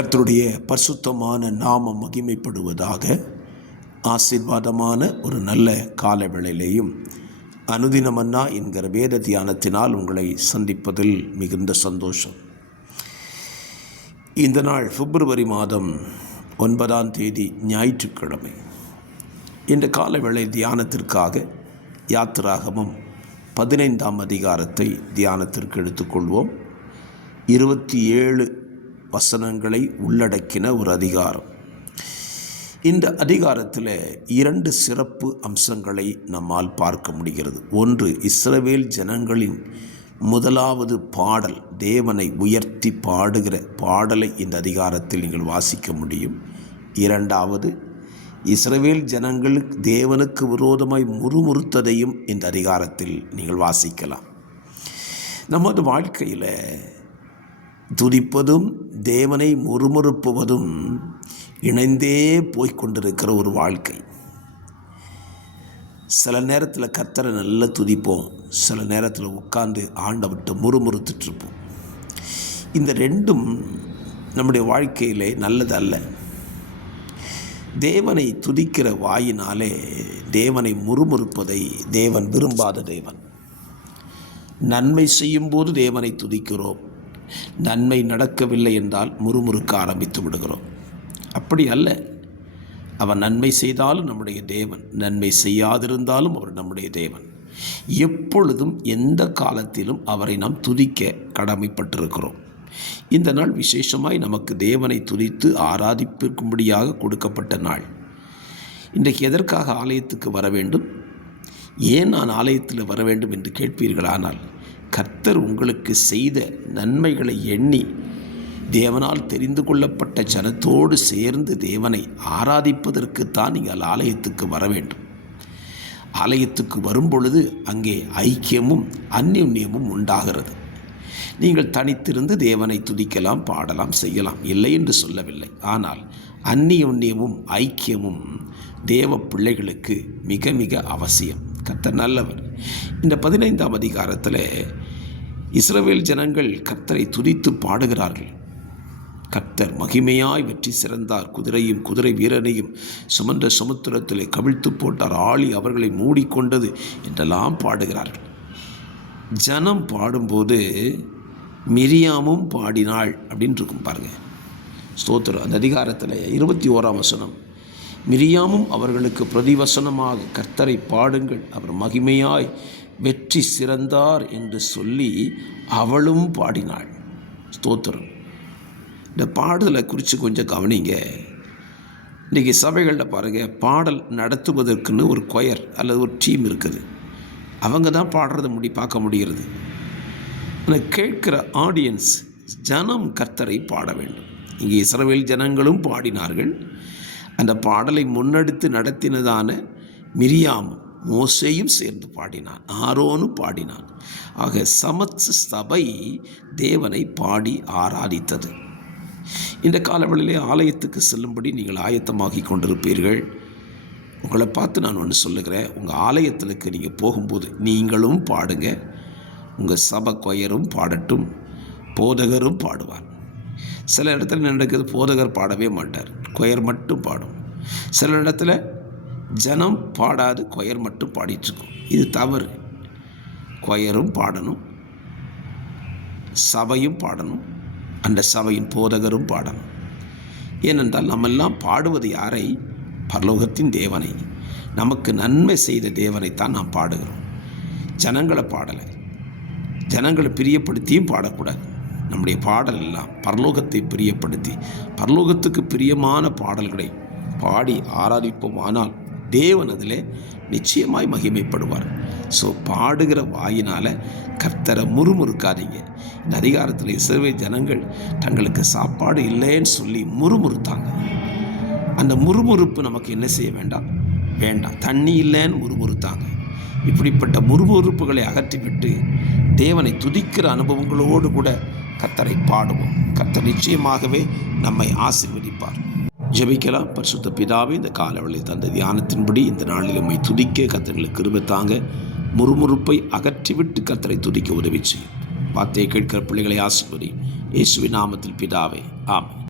கர்த்தருடைய பரிசுத்தமான நாமம் மகிமைப்படுவதாக. ஆசீர்வாதமான ஒரு நல்ல கால வேளையிலேயும் அனுதினமன்னா என்கிற வேத தியானத்தினால் உங்களை சந்திப்பதில் மிகுந்த சந்தோஷம். இந்த நாள் பிப்ரவரி மாதம் 9ஆம் தேதி ஞாயிற்றுக்கிழமை. இந்த கால வேளை தியானத்திற்காக யாத்திராகமம் 15ஆம் அதிகாரத்தை தியானத்திற்கு எடுத்துக்கொள்வோம். 27 வசனங்களை உள்ளடக்கின ஒரு அதிகாரம். இந்த அதிகாரத்தில் 2 சிறப்பு அம்சங்களை நம்மால் பார்க்க முடிகிறது. ஒன்று, இஸ்ரவேல் ஜனங்களின் முதலாவது பாடல், தேவனை உயர்த்தி பாடுகிற பாடலை இந்த அதிகாரத்தில் நீங்கள் வாசிக்க முடியும். இரண்டாவது, இஸ்ரவேல் ஜனங்களுக்கு தேவனுக்கு விரோதமாய் முறுமுறுத்ததையும் இந்த அதிகாரத்தில் நீங்கள் வாசிக்கலாம். நமது வாழ்க்கையில் துதிப்பதும் தேவனை முறுமுறுப்புவதும் இணைந்தே போய்கொண்டிருக்கிற ஒரு வாழ்க்கை. சில நேரத்தில் கர்த்தரை நல்லா துதிப்போம், சில நேரத்தில் உட்கார்ந்து ஆண்டவர்கிட்ட முறுமுறுத்துட்ருப்போம். இந்த ரெண்டும் நம்முடைய வாழ்க்கையிலே நல்லது அல்ல. தேவனை துதிக்கிற வாயினாலே தேவனை முறுமுறுப்பதை தேவன் விரும்பாத தேவன். நன்மை செய்யும்போது தேவனை துதிக்கிறோம், நன்மை நடக்கவில்லை என்றால் முறுமுறுக்க ஆரம்பித்து விடுகிறோம். அப்படி அல்ல. அவர் நன்மை செய்தாலும் நம்முடைய தேவன், நன்மை செய்யாதிருந்தாலும் அவர் நம்முடைய தேவன். எப்பொழுதும் எந்த காலத்திலும் அவரை நாம் துதிக்க கடமைப்பட்டிருக்கிறோம். இந்த நாள் விசேஷமாய் நமக்கு தேவனை துதித்து ஆராதிப்பிற்கும்படியாக கொடுக்கப்பட்ட நாள். இன்றைக்கு எதற்காக ஆலயத்துக்கு வர வேண்டும், ஏன் நான் ஆலயத்தில் வர வேண்டும் என்று கேட்பீர்களானால், கர்த்தர் உங்களுக்கு செய்த நன்மைகளை எண்ணி தேவனால் தெரிந்து கொள்ளப்பட்ட ஜனத்தோடு சேர்ந்து தேவனை ஆராதிப்பதற்குத்தான் நீங்கள் ஆலயத்துக்கு வர வேண்டும். ஆலயத்துக்கு வரும்பொழுது அங்கே ஐக்கியமும் அந்யோன்யமும் உண்டாகிறது. நீங்கள் தனித்திருந்து தேவனை துதிக்கலாம், பாடலாம், செய்யலாம், இல்லை என்று சொல்லவில்லை. ஆனால் அந்யோன்யமும் ஐக்கியமும் தேவ பிள்ளைகளுக்கு மிக மிக அவசியம். கர்த்தர் நல்லவர். இந்த 15ஆம் அதிகாரத்தில் இஸ்ரவேல் ஜனங்கள் கர்த்தரை துதித்து பாடுகிறார்கள். கர்த்தர் மகிமையாய் வெற்றி சிறந்தார், குதிரையும் குதிரை வீரனையும் சுமந்த சமுத்திரத்திலே கவிழ்த்து போட்டார், ஆழி அவர்களை மூடிக்கொண்டது என்றெல்லாம் பாடுகிறார்கள். ஜனம் பாடும்போது மிரியாமும் பாடினாள் அப்படின்னு இருக்கும் பாருங்கள். ஸ்தோத்திரம். அந்த அதிகாரத்தில் 21ஆம் வசனம், மிரியாமும் அவர்களுக்கு பிரதிவசனமாக கர்த்தரை பாடுங்கள், அவர் மகிமையாய் வெற்றி சிறந்தார் என்று சொல்லி அவளும் பாடினாள். ஸ்தோத்திரம். இந்த பாடலை குறித்து கொஞ்சம் கவனிங்க. இன்றைக்கி சபைகளில் பாருங்கள், பாடல் நடத்துவதற்குன்னு ஒரு கொயர் அல்லது ஒரு டீம் இருக்குது. அவங்க தான் பாடுறதை பார்க்க முடிகிறது. ஆனால் கேட்குற ஆடியன்ஸ், ஜனம் கர்த்தரை பாட வேண்டும். இங்கே இஸ்ரவேல் ஜனங்களும் பாடினார்கள். அந்த பாடலை முன்னெடுத்து நடத்தினதான மிரியாமும் மோசேயும் சேர்ந்து பாடினான், ஆரோனும் பாடினான். ஆக சமஸ்த சபை தேவனை பாடி ஆராதித்தது. இந்த காலவெளியிலே ஆலயத்துக்கு செல்லும்படி நீங்கள் ஆயத்தமாகி கொண்டிருப்பீர்கள். உங்களை பார்த்து நான் ஒன்று சொல்லுகிறேன். உங்கள் ஆலயத்திற்கு நீங்கள் போகும்போது நீங்களும் பாடுங்க, உங்கள் சபை கொயரும் பாடட்டும், போதகரும் பாடுவார். சில இடத்துல நடக்குது, போதகர் பாடவே மாட்டார், கொயர் மட்டும் பாடும். சில இடத்துல ஜனம் பாடாது, கொயர் மட்டும் பாடிட்டுருக்கும். இது தவறு. கொயரும் பாடணும், சபையும் பாடணும், அந்த சபையின் போதகரும் பாடணும். ஏனென்றால் நம்மெல்லாம் பாடுவது யாரை? பரலோகத்தின் தேவனை, நமக்கு நன்மை செய்த தேவனைத்தான் நாம் பாடுகிறோம். ஜனங்களை பாடலை, ஜனங்களை பிரியப்படுத்தியும் பாடக்கூடாது. நம்முடைய பாடல் எல்லாம் பரலோகத்தை பிரியப்படுத்தி பரலோகத்துக்கு பிரியமான பாடல்களை பாடி ஆராதிப்போமானால் தேவன் அதில் நிச்சயமாய் மகிமைப்படுவார். ஸோ பாடுகிற வாயினால் கர்த்தரை முறுமுறுக்காதீங்க. இந்த அதிகாரத்தில் இஸ்ரவேல் ஜனங்கள் தங்களுக்கு சாப்பாடு இல்லைன்னு சொல்லி முறுமுறுத்தாங்க. அந்த முறுமுறுப்பு நமக்கு என்ன செய்ய வேண்டாம். தண்ணி இல்லைன்னு முறுமுறுத்தாங்க. இப்படிப்பட்ட முறுமுறுப்புகளை அகற்றிவிட்டு தேவனை துதிக்கிற அனுபவங்களோடு கூட கர்த்தரை பாடுவோம். கர்த்தர் நிச்சயமாகவே நம்மை ஆசீர்வதிப்பார். ஜெபிக்கலாம். பரிசுத்த பிதாவே, இந்த காலவெளியில் தந்த தியானத்தின்படி இந்த நாளில் நம்மை துதிக்க கர்த்தர்களுக்கு கிருபை தாங்க. முறுமுறுப்பை அகற்றிவிட்டு கர்த்தரை துதிக்க உதவி செய்யும். வார்த்தையை கேட்கிற பிள்ளைகளை ஆசீர்வதி. இயேசுவின் நாமத்தில் பிதாவே, ஆமென்.